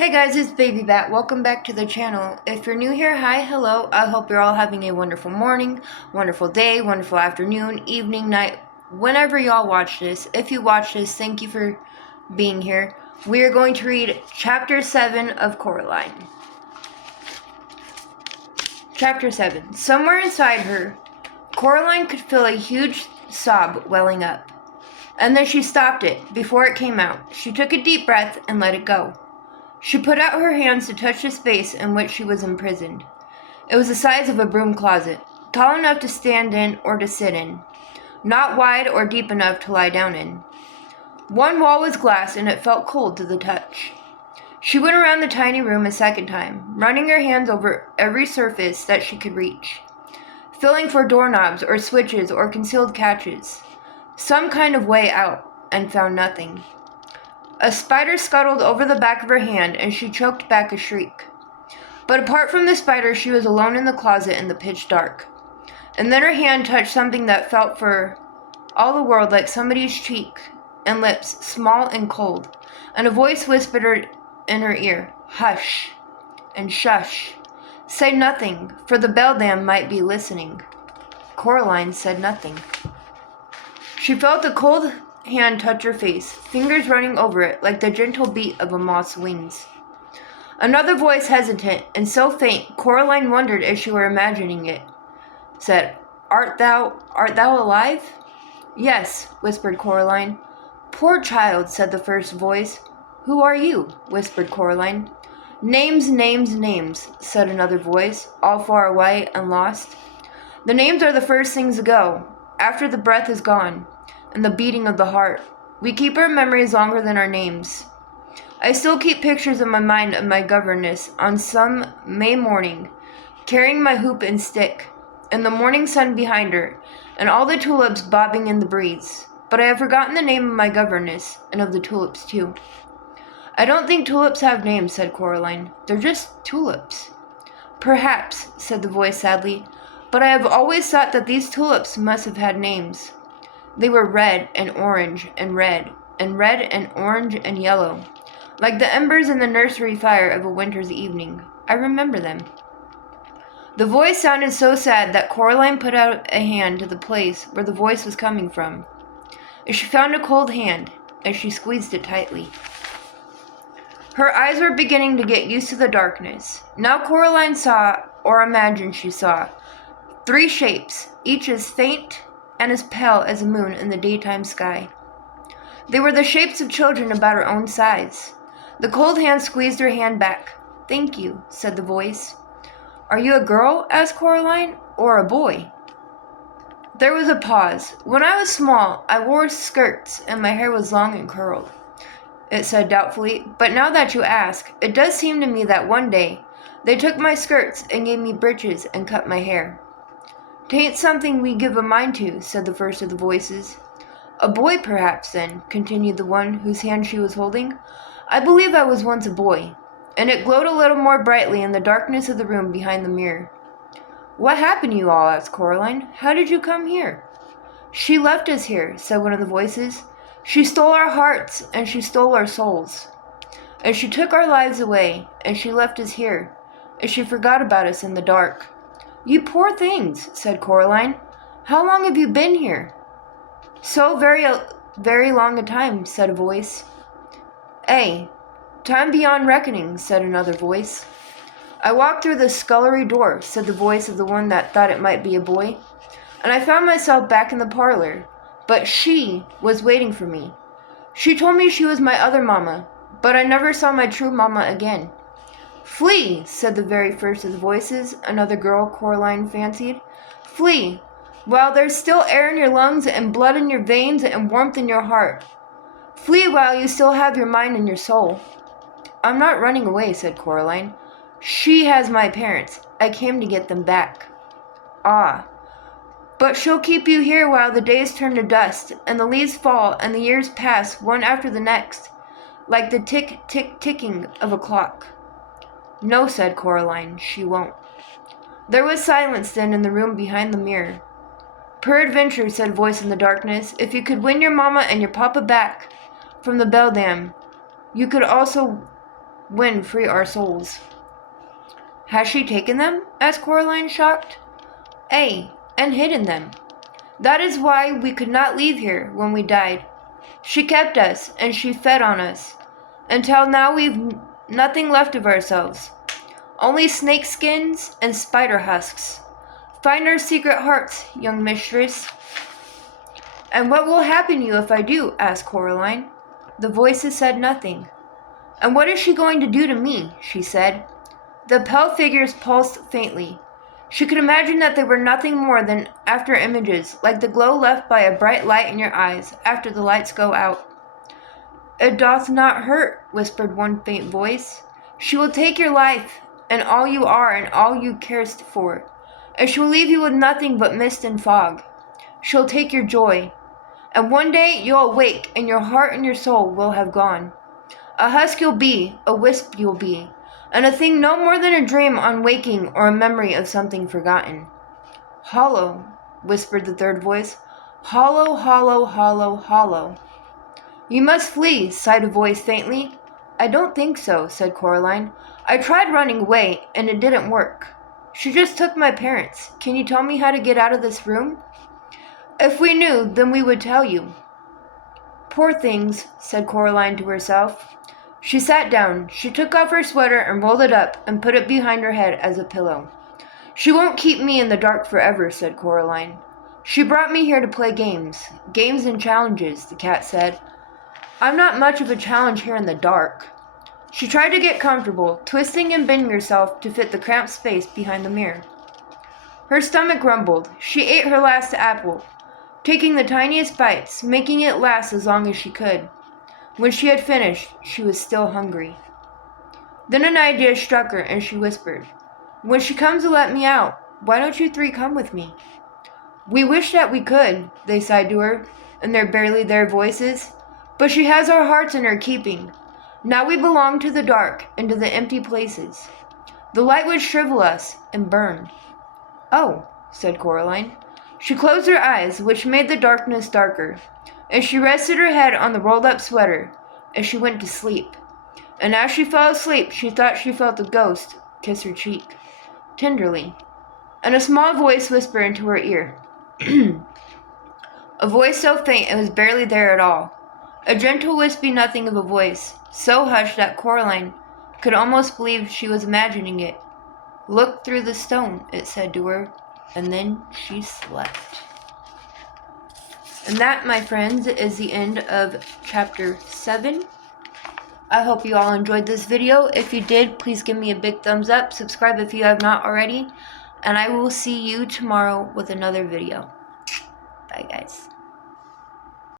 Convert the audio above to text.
Hey guys, it's Baby Bat. Welcome back to the channel. If you're new here, hi, hello. I hope you're all having a wonderful morning, wonderful day, wonderful afternoon, evening, night, whenever y'all watch this. If you watch this, thank you for being here. We are going to read Chapter 7 of Coraline. Chapter 7. Somewhere inside her, Coraline could feel a huge sob welling up. And then she stopped it before it came out. She took a deep breath and let it go. She put out her hands to touch the space in which she was imprisoned. It was the size of a broom closet, tall enough to stand in or to sit in, not wide or deep enough to lie down in. One wall was glass and it felt cold to the touch. She went around the tiny room a second time, running her hands over every surface that she could reach, feeling for doorknobs or switches or concealed catches, some kind of way out, and found nothing. A spider scuttled over the back of her hand, and she choked back a shriek. But apart from the spider, she was alone in the closet in the pitch dark. And then her hand touched something that felt for all the world like somebody's cheek and lips, small and cold. And a voice whispered in her ear, "Hush," and "Shush. Say nothing, for the beldam might be listening." Coraline said nothing. She felt a cold hand touch her face, fingers running over it like the gentle beat of a moth's wings. Another voice, hesitant and so faint Coraline wondered if she were imagining it, said, Art thou alive?" "Yes," whispered Coraline. "Poor child," said the first voice. "Who are you?" whispered Coraline. "Names, names, names," said another voice, all far away and lost. "The names are the first things to go, after the breath is gone, and the beating of the heart. We keep our memories longer than our names. I still keep pictures in my mind of my governess on some May morning, carrying my hoop and stick, and the morning sun behind her, and all the tulips bobbing in the breeze. But I have forgotten the name of my governess, and of the tulips too." "I don't think tulips have names," said Coraline. "They're just tulips." "Perhaps," said the voice sadly, "but I have always thought that these tulips must have had names. They were red and orange and red and orange and yellow, like the embers in the nursery fire of a winter's evening. I remember them." The voice sounded so sad that Coraline put out a hand to the place where the voice was coming from. She found a cold hand, and she squeezed it tightly. Her eyes were beginning to get used to the darkness. Now Coraline saw, or imagined she saw, three shapes, each as faint and as pale as a moon in the daytime sky. They were the shapes of children about her own size. The cold hand squeezed her hand back. "Thank you," said the voice. "Are you a girl?" asked Coraline, "or a boy?" There was a pause. "When I was small, I wore skirts and my hair was long and curled," it said doubtfully. "But now that you ask, it does seem to me that one day they took my skirts and gave me breeches and cut my hair." "'Tain't something we give a mind to," said the first of the voices. "A boy, perhaps, then," continued the one whose hand she was holding. "I believe I was once a boy," and it glowed a little more brightly in the darkness of the room behind the mirror. "What happened to you all?" asked Coraline. "How did you come here?" "She left us here," said one of the voices. "She stole our hearts, and she stole our souls. And she took our lives away, and she left us here, and she forgot about us in the dark." "You poor things," said Coraline. "How long have you been here?" "So very long a time," said a voice. "Ay, time beyond reckoning," said another voice. "I walked through the scullery door," said the voice of the one that thought it might be a boy, "and I found myself back in the parlor. But she was waiting for me. She told me she was my other mamma, but I never saw my true mamma again." "Flee," said the very first of the voices, another girl Coraline fancied. "Flee, while there's still air in your lungs and blood in your veins and warmth in your heart. Flee while you still have your mind and your soul." "I'm not running away," said Coraline. "She has my parents. I came to get them back." "Ah, but she'll keep you here while the days turn to dust, and the leaves fall, and the years pass one after the next, like the tick-tick-ticking of a clock." "No," said Coraline, "she won't." There was silence then in the room behind the mirror. "Peradventure," said a voice in the darkness, "if you could win your mamma and your papa back from the beldam, you could also When free our souls. Has she taken them? Asked Coraline, shocked. Ay, and hidden them. That is why we could not leave here when we died. She kept us, and she fed on us. Until now we've nothing left of ourselves. Only snake skins and spider husks. Find our secret hearts, young mistress. And what will happen to you if I do? Asked Coraline. The voices said nothing. And what is she going to do to me? She said. The pale figures pulsed faintly. She could imagine that they were nothing more than after images, like the glow left by a bright light in your eyes after the lights go out. It doth not hurt, whispered one faint voice. She will take your life, and all you are and all you carest for, and she will leave you with nothing but mist and fog. She'll take your joy, and one day you'll awake, and your heart and your soul will have gone. A husk you'll be, a wisp you'll be, and a thing no more than a dream on waking or a memory of something forgotten. Hollow, whispered the third voice. Hollow, hollow, hollow, hollow. You must flee, sighed a voice faintly. I don't think so, said Coraline. I tried running away, and it didn't work. She just took my parents. Can you tell me how to get out of this room? If we knew, then we would tell you. Poor things, said Coraline to herself. She sat down. She took off her sweater and rolled it up and put it behind her head as a pillow. She won't keep me in the dark forever, said Coraline. She brought me here to play games. Games and challenges, the cat said. I'm not much of a challenge here in the dark. She tried to get comfortable, twisting and bending herself to fit the cramped space behind the mirror. Her stomach rumbled. She ate her last apple, taking the tiniest bites, making it last as long as she could. When she had finished, she was still hungry. Then an idea struck her, and she whispered, When she comes to let me out, why don't you three come with me? We wish that we could, they sighed to her, in their barely there voices. But she has our hearts in her keeping. Now we belong to the dark and to the empty places. The light would shrivel us and burn. Oh, said Coraline. She closed her eyes, which made the darkness darker, and she rested her head on the rolled-up sweater as she went to sleep. And as she fell asleep, she thought she felt a ghost kiss her cheek, tenderly, and a small voice whisper into her ear. A voice so faint it was barely there at all. A gentle wispy nothing of a voice, so hushed that Coraline could almost believe she was imagining it. Look through the stone, it said to her, and then she slept. And that, my friends, is the end of chapter 7. I hope you all enjoyed this video. If you did, please give me a big thumbs up. Subscribe if you have not already. And I will see you tomorrow with another video. Bye, guys.